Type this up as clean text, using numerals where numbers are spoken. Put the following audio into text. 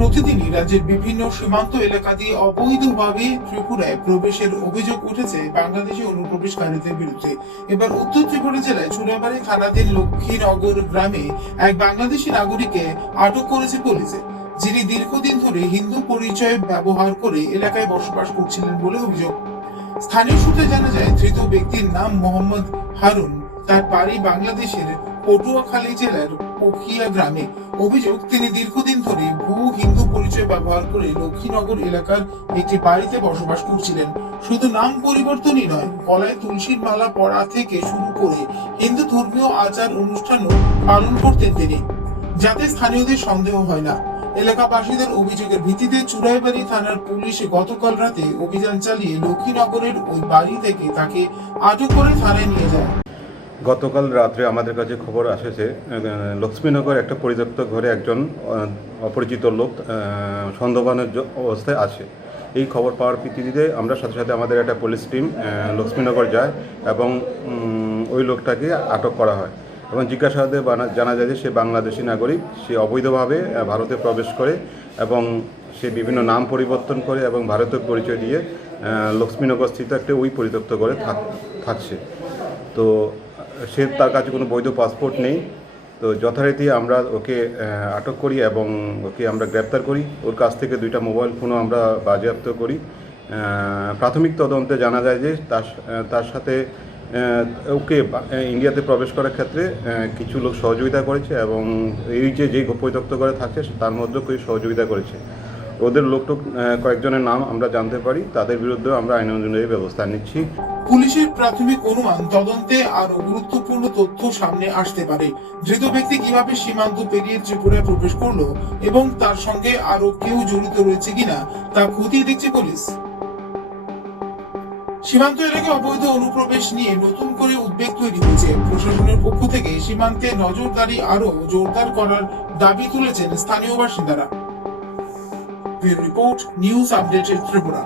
প্রতিদিনই রাজ্যের বিভিন্ন সীমান্ত এলাকা দিয়ে অবৈধভাবে ত্রিপুরায় প্রবেশের অভিযোগ উঠেছে বাংলাদেশি অনুপ্রবেশকারীদের বিরুদ্ধে। এবার উত্তর ত্রিপুরা জেলায় চুরাবাড়ি থানাধীন লক্ষ্মীনগর গ্রামে এক বাংলাদেশি নাগরিককে আটক করেছে পুলিশে, যিনি দীর্ঘদিন ধরে হিন্দু পরিচয় ব্যবহার করে এলাকায় বসবাস করছিলেন বলে অভিযোগ। স্থানীয় সূত্রে জানা যায়, ধৃত ব্যক্তির নাম মোহাম্মদ হারুন। তার বাড়ি বাংলাদেশের পটুয়াখালী জেলার পখিয়া গ্রামে। অভিযোগ, তিনি দীর্ঘদিন ধরে ভুয়ো হিন্দু পরিচয় ব্যবহার করে লক্ষ্মীনগর এলাকার একটি বাড়িতে বসবাস করছিলেন। শুধু নাম পরিবর্তনই নয়, গলায় তুলসীর মালা পরা থেকে শুরু করে হিন্দু ধর্মীয় আচার অনুষ্ঠানও পালন করতেন তিনি, যাতে স্থানীয়দের সন্দেহ হয় না। এলাকাবাসীদের অভিযোগের ভিত্তিতে চুরাইবাড়ি থানার পুলিশ গতকাল রাতে অভিযান চালিয়ে লক্ষ্মীনগরের ওই বাড়ি থেকে তাকে আটক করে থানায় নিয়ে যায়। গতকাল রাত্রে আমাদের কাছে খবর এসেছে, লক্ষ্মীনগর একটা পরিত্যক্ত ঘরে একজন অপরিচিত লোক সন্দেহবানের অবস্থায় আছে। এই খবর পাওয়ার ভিত্তিতে আমরা সাথে সাথে আমাদের একটা পুলিশ টিম লক্ষ্মীনগর যায় এবং ওই লোকটাকে আটক করা হয় এবং জিজ্ঞাসাবাদে জানা যায় যে সে বাংলাদেশি নাগরিক। সে অবৈধভাবে ভারতে প্রবেশ করে এবং সে বিভিন্ন নাম পরিবর্তন করে এবং ভারতের পরিচয় দিয়ে লক্ষ্মীনগর স্থিত একটা ওই পরিত্যক্ত ঘরে থাকছে। তো তার কাছে কোনো বৈধ পাসপোর্ট নেই। তো যথারীতি আমরা ওকে আটক করি এবং ওকে আমরা গ্রেপ্তার করি। ওর কাছ থেকে 2টা মোবাইল ফোনও আমরা বাজেয়াপ্ত করি। প্রাথমিক তদন্তে জানা যায় যে তার সাথে ওকে ইন্ডিয়াতে প্রবেশ করার ক্ষেত্রে কিছু লোক সহযোগিতা করেছে এবং এই যে পরিত্যক্ত করে থাকছে তার মধ্যে কেউ সহযোগিতা করেছে। ওদের লোকটুক কয়েকজনের নাম আমরা জানতে পারি, তাদের বিরুদ্ধে আমরা আইন অনুযায়ী ব্যবস্থা নিচ্ছি। পুলিশের প্রাথমিক অনুমান, তদন্তে আরো গুরুত্বপূর্ণ তথ্য সামনে আসতে পারে। ধৃত ব্যক্তি কিভাবে সীমান্ত পেরিয়ে ত্রিপুরায় প্রবেশ করলো এবং তার সঙ্গে আরো কেউ জড়িত রয়েছে কিনা তা খতিয়ে দেখছে পুলিশ। সীমান্ত এলাকায় অবৈধ অনুপ্রবেশ নিয়ে নতুন করে উদ্বেগ তৈরি হয়েছে। প্রশাসনের পক্ষ থেকে সীমান্তে নজরদারি আরো জোরদার করার দাবি তুলেছেন স্থানীয় বাসিন্দারা। Report, news updated Tripura.